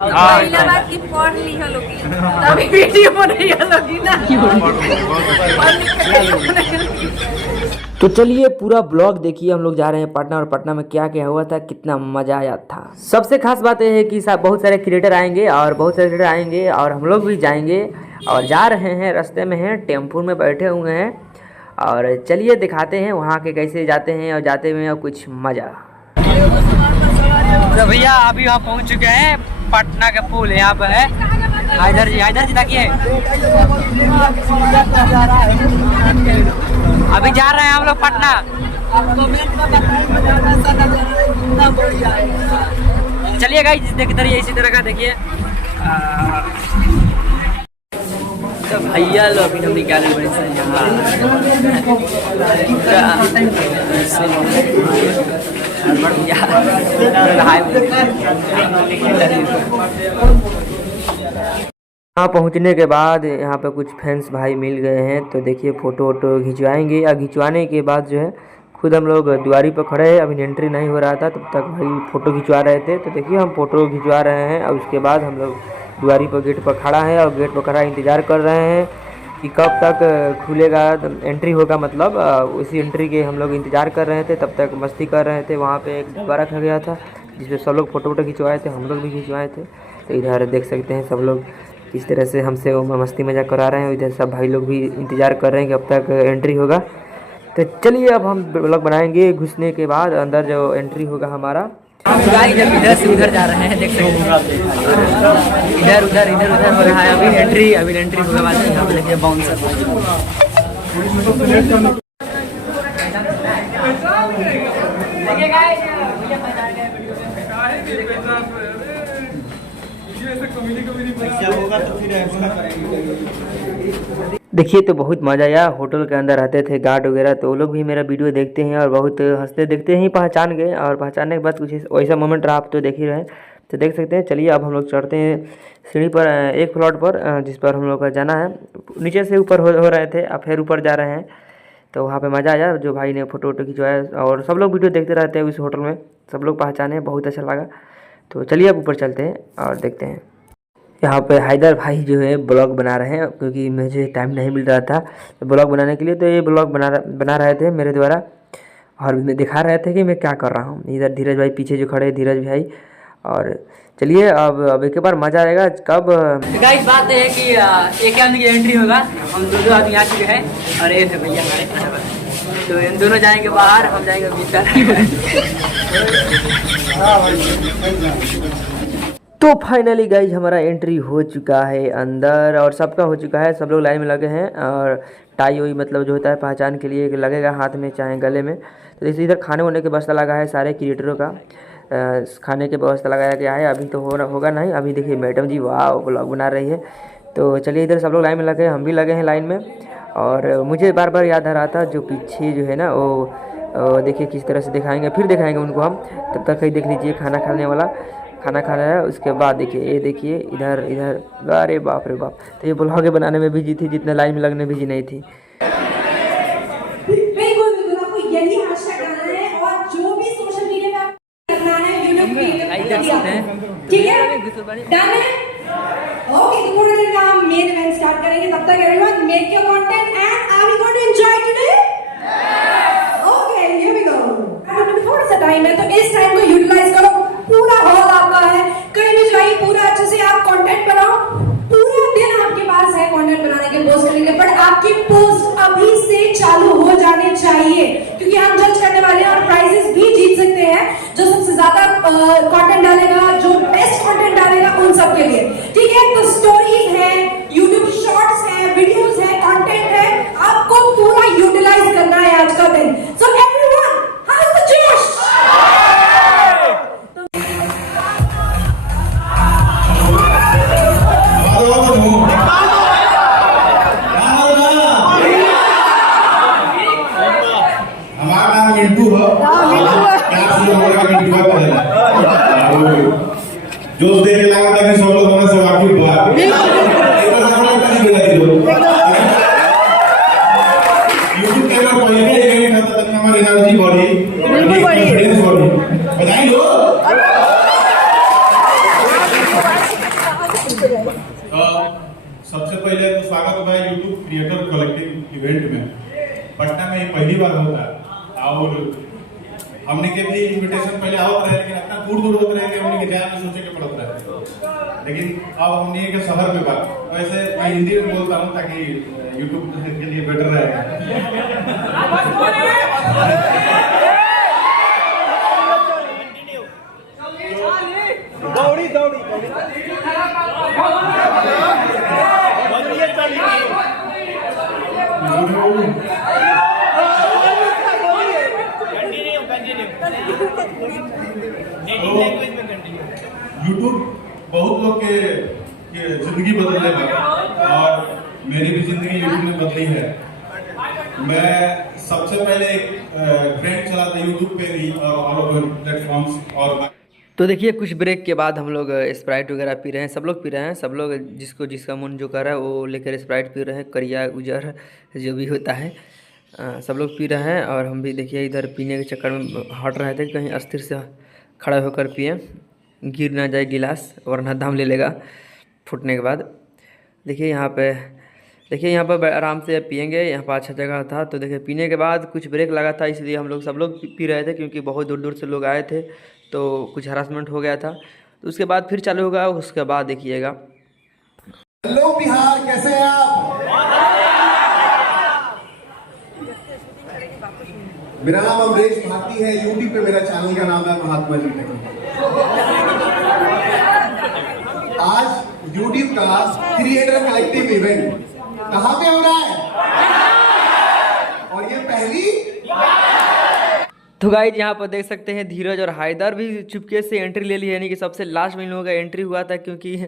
तो चलिए पूरा ब्लॉग देखिए। हम लोग जा रहे हैं पटना और पटना में क्या क्या हुआ था, कितना मज़ा आया था। सबसे खास बात यह है कि बहुत सारे क्रिएटर आएंगे और बहुत सारे क्रिएटर आएंगे और हम लोग भी जाएंगे और जा रहे हैं, रास्ते में हैं, टेम्पो में बैठे हुए हैं और चलिए दिखाते हैं वहाँ के कैसे जाते हैं और जाते हुए कुछ मज़ा। तो भैया अभी वहाँ पहुँच चुके हैं, पटना का पुल यहाँ पर है। हैदर जी ताकिए अभी जा रहे हैं हम लोग पटना। चलिए गाइस देखते रहिए इसी तरह का देखिए। तो भैया लोग हम निकाले बड़े यहाँ पहुँचने के बाद यहाँ पे कुछ फैंस भाई मिल गए हैं, तो देखिए फ़ोटो वोटो खिंचवाएंगे और खिंचवाने के बाद जो है खुद हम लोग द्वारी पर खड़े हैं। अभी एंट्री नहीं हो रहा था तब तक भाई फ़ोटो खिंचवा रहे थे, तो देखिए हम फ़ोटो खिंचवा रहे हैं और उसके बाद हम लोग द्वारी पर गेट पर खड़ा है और गेट पर खड़ा इंतज़ार कर रहे हैं कि कब तक खुलेगा, एंट्री होगा। मतलब उसी एंट्री के हम लोग इंतज़ार कर रहे थे, तब तक मस्ती कर रहे थे। वहाँ पे एक डब्बा रखा गया था जिसमें सब लोग फ़ोटो वोटो खिंचवाए थे, हम लोग भी खिंचवाए थे। तो इधर देख सकते हैं सब लोग किस तरह से हमसे मस्ती मजाक करा रहे हैं। इधर सब भाई लोग भी इंतज़ार कर रहे हैं कि अब तक एंट्री होगा। तो चलिए अब हम ब्लॉग बनाएंगे घुसने के बाद अंदर जो एंट्री होगा हमारा। जब इधर से उधर जा रहे हैं देख सकते हैं, इधर उधर हो रहा है अभी एंट्री होगा बाद में। यहाँ पे देखिए बाउंसर देखिए। तो बहुत मज़ा आया। होटल के अंदर रहते थे गार्ड वगैरह, तो वो लोग भी मेरा वीडियो देखते हैं और बहुत हंसते, देखते ही पहचान गए और पहचानने के बाद कुछ वैसा मोमेंट रहा, आप तो देख ही रहे, तो देख सकते हैं। चलिए अब हम लोग चढ़ते हैं सीढ़ी पर, एक फ्लोर पर जिस पर हम लोग का जाना है। नीचे से ऊपर हो रहे थे, अब फिर ऊपर जा रहे हैं। तो वहाँ पे मज़ा आया, जो भाई ने फ़ोटो वोटो खिंचवाया और सब लोग वीडियो देखते रहते हैं उस होटल में, सब लोग पहचाने, बहुत अच्छा लगा। तो चलिए अब ऊपर चलते हैं और देखते हैं। यहाँ पे हैदर भाई जो है ब्लॉग बना रहे हैं, क्योंकि मुझे टाइम नहीं मिल रहा था तो ब्लॉग बनाने के लिए, तो ये ब्लॉग बना रहे थे मेरे द्वारा और मैं दिखा रहे थे कि मैं क्या कर रहा हूँ। इधर धीरज भाई पीछे जो खड़े हैं, धीरज भाई। और चलिए अब एक बार मज़ा आएगा। कब गाइस बात है कि एक आदमी की एंट्री होगा, हम दो आदमी आ चुके हैं और एक है भैया हमारे, तो इन दोनों जाएंगे बाहर, हम जाएंगे भीतर। तो फाइनली गाइज हमारा एंट्री हो चुका है अंदर और सबका हो चुका है, सब लोग लाइन में लगे हैं और टाई वही मतलब जो होता है पहचान के लिए लगेगा हाथ में चाहे गले में। तो जैसे इधर खाने वाने की व्यवस्था लगा है, सारे क्रिएटरों का खाने की व्यवस्था लगाया गया है। अभी तो होगा नहीं। अभी देखिए मैडम जी वाह ब्लॉग बना रही है। तो चलिए इधर सब लोग लाइन में लगे, हम भी लगे हैं लाइन में। और मुझे बार बार याद आ रहा था जो पीछे जो है ना वो देखिए किस तरह से दिखाएंगे, फिर दिखाएंगे उनको हम। तब तक ही देख लीजिए खाना खाने वाला खाना खाना है। उसके बाद देखिए ये देखिए इधर, अरे बाप रे बाप। तो ये ब्लॉग बनाने में बिजी थी जितने लाइन में लगने बिजी नहीं थी। बिल्कुल आपको यही हैशटैग डालना है और जो भी सोशल मीडिया पे करना है यूट्यूब पे, ठीक है डन है। ओके तो थोड़ी देर में हम मेन इवेंट स्टार्ट करेंगे, तब तक everyone make your content and are we going to enjoy today? Okay here we go. अभी थोड़ा सा टाइम है तो इस टाइम को यूटिलाइज करो। पूरा हॉल आपका है, कहीं भी जाइए, पूरा अच्छे से आप कंटेंट बनाओ। पूरा दिन आपके पास है कंटेंट बनाने के, पोस्ट करने के, बट आपकी पोस्ट अभी से चालू हो जाने चाहिए क्योंकि हम जज करने वाले हैं और प्राइजेस भी जीत सकते हैं। जो सबसे ज्यादा कंटेंट डालेगा, जो बेस्ट कंटेंट डालेगा, उन सब के लिए, ठीक है। तो स्टोरीज है, यूट्यूब शॉर्ट्स है, वीडियोस है, कंटेंट है, आपको पूरा यूटिलाइज करना है आज का दिन। So everyone how is the जोश? जोश देने लगा था कि सब लोग हमें से वाकिफ हुआ। यूट्यूब के अंदर पहले एक इवेंट था तब हमारी एनर्जी बढ़ी, बिल्कुल बढ़ी, बधाई लो। हुआ है यूट्यूब क्रिएटर कलेक्टिव इवेंट में। पटना में ये पहली बार होता है और हमने के भी इनविटेशन पहले आवत रहे, लेकिन इतना दूर दूर होते रहे कि हमने के जाए में सोचे के पड़ता रहे। लेकिन अब हमने के शहर में बात वैसे मैं हिंदी में बोलता हूँ ताकि यूट्यूब के लिए बेटर रहेगा। दौड़ी दौड़ी यूट्यूब बहुत लोग के जिंदगी बदलने लगा और मेरी भी जिंदगी यूट्यूब ने बदली है। मैं सबसे पहले एक ट्रेंड चला था यूट्यूब पे भी और ऑल ओवर प्लेटफॉर्म्स। और तो देखिए कुछ ब्रेक के बाद हम लोग स्प्राइट वगैरह पी रहे हैं, सब लोग पी रहे हैं, सब लोग जिसको जिसका मन जो कर रहा है वो लेकर स्प्राइट पी रहे हैं, करिया उजर जो भी होता है सब लोग पी रहे हैं। और हम भी देखिए इधर पीने के चक्कर में हट रहे थे, कहीं अस्थिर से खड़ा होकर पिए, गिर ना जाए गिलास वरना दाम ले लेगा फूटने के बाद। देखिए यहाँ पर आराम से पियेंगे, यहाँ पर अच्छा जगह था। तो देखिए पीने के बाद कुछ ब्रेक लगा था, इसलिए हम लोग सब लोग पी रहे थे क्योंकि बहुत दूर दूर से लोग आए थे, तो कुछ हरासमेंट हो गया था। तो उसके बाद फिर चालू होगा, उसके बाद देखिएगा। हेलो बिहार, कैसे हैं आप? मेरा नाम अमरीश भारती है, यूट्यूब पे मेरा चैनल का नाम है महात्मा जी टेक। आज यूट्यूब का क्रिएटर कलेक्टिव इवेंट कहाँ पे हो रहा है और ये पहली। तो गाइज यहाँ पर देख सकते हैं धीरज और हैदर भी चुपके से एंट्री ले ली है, यानी कि सबसे लास्ट में इन लोगों का एंट्री हुआ था। क्योंकि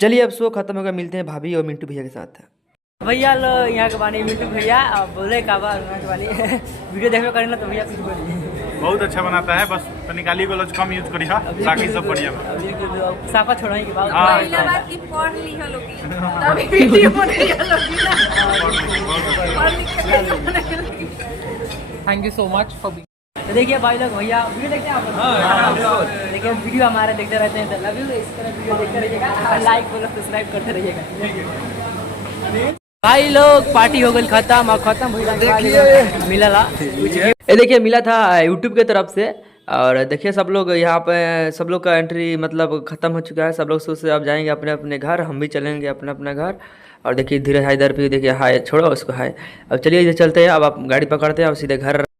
चलिए अब शो खत्म होगा, मिलते हैं भाभी और मिंटू भैया के साथ। भैया लो यहाँ के बानी मिंटू भैया अब बोले का बार यहाँ के बानी वीडियो देखने करें ना तो भैया कुछ बोलिए। बहुत अच्छा बनाता है, बस निकाली को कम यूज करी बाकी सब बढ़िया। साफा छोड़ाई के बाद पहला बार की पढ़ ली है लोगी तभी वीडियो बन रही है लोगी ना पढ़ लिख के। Thank you so much for. तो देखिए भाई लोग भैया वीडियो देखते हैं आप। हाँ देखिए वीडियो हमारे देखते रहते हैं, तो लव यू। इस तरह वीडियो देखते रहिएगा, लाइक फॉलो सब्सक्राइब करते रहिएगा। भाई लोग पार्टी हो गई खत्म, और खत्म मिला ये देखिए मिला था यूट्यूब के तरफ से। और देखिए सब लोग यहाँ पे सब लोग का एंट्री मतलब ख़त्म हो चुका है, सब लोग से अब जाएंगे अपने अपने घर, हम भी चलेंगे अपना अपना घर। और देखिए धीरे हाय इधर भी देखिए हाय छोड़ो उसको हाय। अब चलिए इधर चलते हैं, अब आप गाड़ी पकड़ते हैं और सीधे घर।